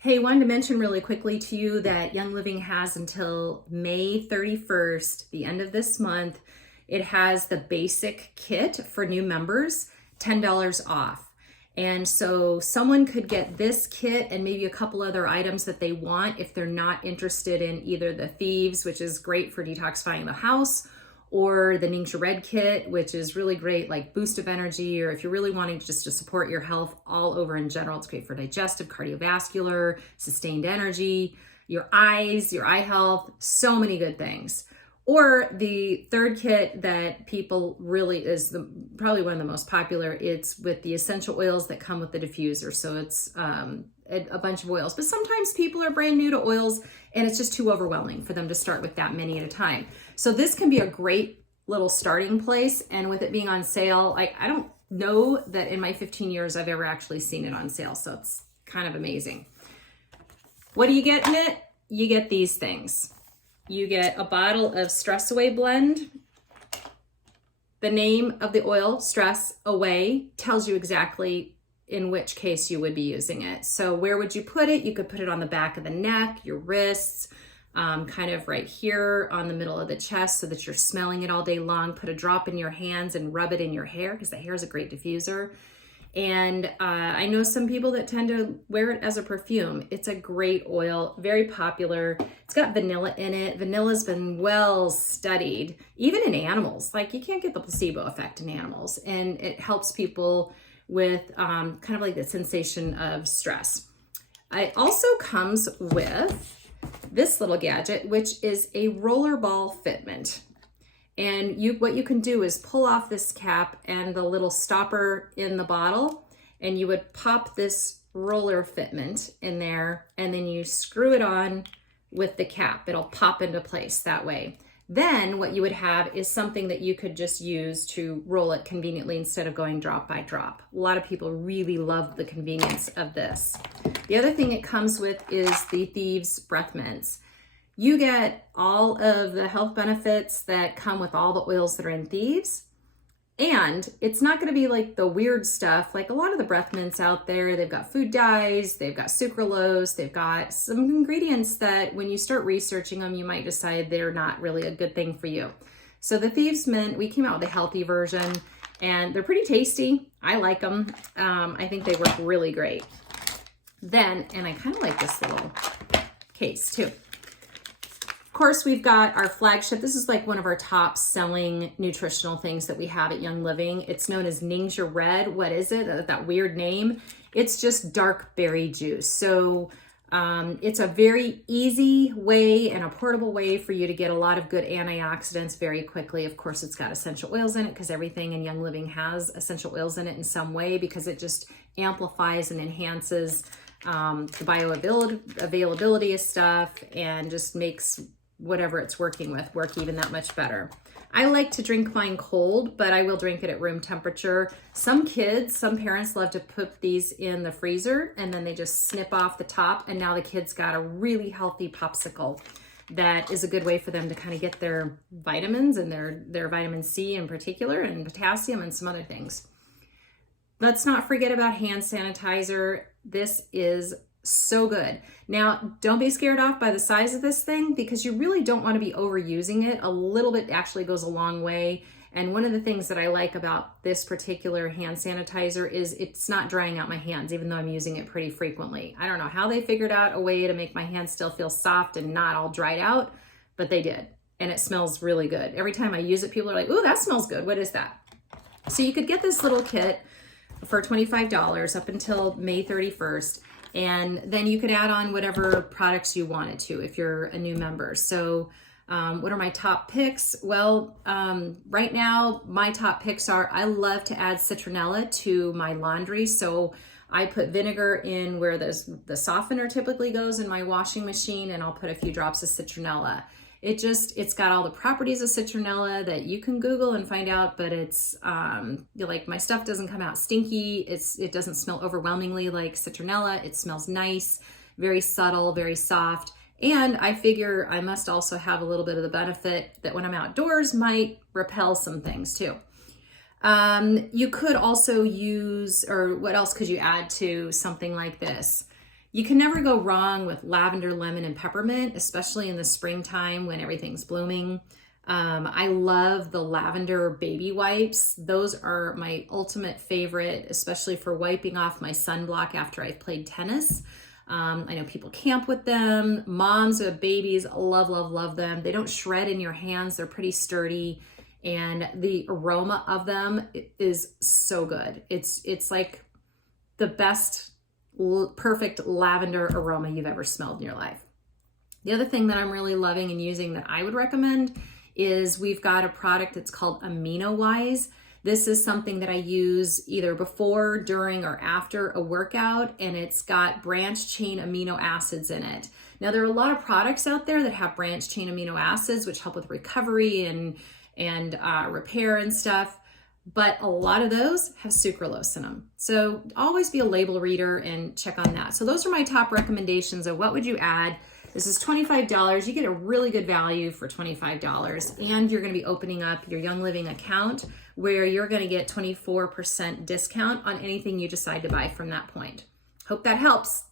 Hey, wanted to mention really quickly to you that Young Living has until May 31st, the end of this month. It has the basic kit for new members, $10 off. And so someone could get this kit and maybe a couple other items that they want if they're not interested in either the Thieves, which is great for detoxifying the house, or the Ningxia Red kit, which is really great, like boost of energy, or if you're really wanting just to support your health all over in general, it's great for digestive, cardiovascular, sustained energy, your eyes, your eye health, so many good things. Or the third kit that people really is probably one of the most popular, it's with the essential oils that come with the diffuser. So it's a bunch of oils, but sometimes people are brand new to oils and it's just too overwhelming for them to start with that many at a time. So this can be a great little starting place. And with it being on sale, I don't know that in my 15 years I've ever actually seen it on sale. So it's kind of amazing. What do you get in it? You get these things. You get a bottle of Stress Away blend. The name of the oil, Stress Away, tells you exactly in which case you would be using it. So where would you put it? You could put it on the back of the neck, your wrists, kind of right here on the middle of the chest so that you're smelling it all day long. Put a drop in your hands and rub it in your hair because the hair is a great diffuser. And I know some people that tend to wear it as a perfume. It's a great oil, very popular. It's got vanilla in it. Vanilla's been well studied, even in animals. Like you can't get the placebo effect in animals. And it helps people with kind of like the sensation of stress. It also comes with this little gadget, which is a Rollerball Fitment. And what you can do is pull off this cap and the little stopper in the bottle, and you would pop this roller fitment in there, and then you screw it on with the cap. It'll pop into place that way. Then what you would have is something that you could just use to roll it conveniently instead of going drop by drop. A lot of people really love the convenience of this. The other thing it comes with is the Thieves breath mints. You get all of the health benefits that come with all the oils that are in Thieves. And it's not going to be like the weird stuff, like a lot of the breath mints out there. They've got food dyes, they've got sucralose, they've got some ingredients that when you start researching them, you might decide they're not really a good thing for you. So the Thieves mint, we came out with a healthy version and they're pretty tasty. I like them. I think they work really great. Then, and I kind of like this little case too. Of course, we've got our flagship. This is like one of our top selling nutritional things that we have at Young Living. It's known as Ningxia Red. What is it? That weird name. It's just dark berry juice. So it's a very easy way and a portable way for you to get a lot of good antioxidants very quickly. Of course, it's got essential oils in it because everything in Young Living has essential oils in it in some way because it just amplifies and enhances the bioavailability of stuff and just makes whatever it's working with work even that much better. I like to drink mine cold, but I will drink it at room temperature. Some parents love to put these in the freezer and then they just snip off the top and now the kids got a really healthy popsicle. That is a good way for them to kind of get their vitamins and their vitamin C in particular and potassium and some other things. Let's not forget about hand sanitizer. This is so good. Now, don't be scared off by the size of this thing because you really don't want to be overusing it. A little bit actually goes a long way. And one of the things that I like about this particular hand sanitizer is it's not drying out my hands, even though I'm using it pretty frequently. I don't know how they figured out a way to make my hands still feel soft and not all dried out, but they did. And it smells really good. Every time I use it, people are like, "Ooh, that smells good. What is that?" So you could get this little kit for $25 up until May 31st. And then you could add on whatever products you wanted to if you're a new member. So what are my top picks? Well, right now, my top picks are, I love to add citronella to my laundry. So I put vinegar in where the softener typically goes in my washing machine, and I'll put a few drops of citronella. It's got all the properties of citronella that you can Google and find out, but it's like my stuff doesn't come out stinky. It doesn't smell overwhelmingly like citronella. It smells nice, very subtle, very soft. And I figure I must also have a little bit of the benefit that when I'm outdoors might repel some things too. You could also use, or what else could you add to something like this? You can never go wrong with lavender, lemon, and peppermint, especially in the springtime when everything's blooming. I love the lavender baby wipes. Those are my ultimate favorite, especially for wiping off my sunblock after I've played tennis. I know people camp with them. Moms with babies love, love, love them. They don't shred in your hands. They're pretty sturdy. And the aroma of them is so good. It's like the best, perfect lavender aroma you've ever smelled in your life. The other thing that I'm really loving and using that I would recommend is we've got a product that's called Amino Wise. This is something that I use either before, during, or after a workout, and it's got branched chain amino acids in it. Now, there are a lot of products out there that have branched chain amino acids, which help with recovery and repair and stuff, but a lot of those have sucralose in them. So always be a label reader and check on that. So those are my top recommendations of what would you add. This is $25. You get a really good value for $25, and you're going to be opening up your Young Living account where you're going to get 24% discount on anything you decide to buy from that point. Hope that helps.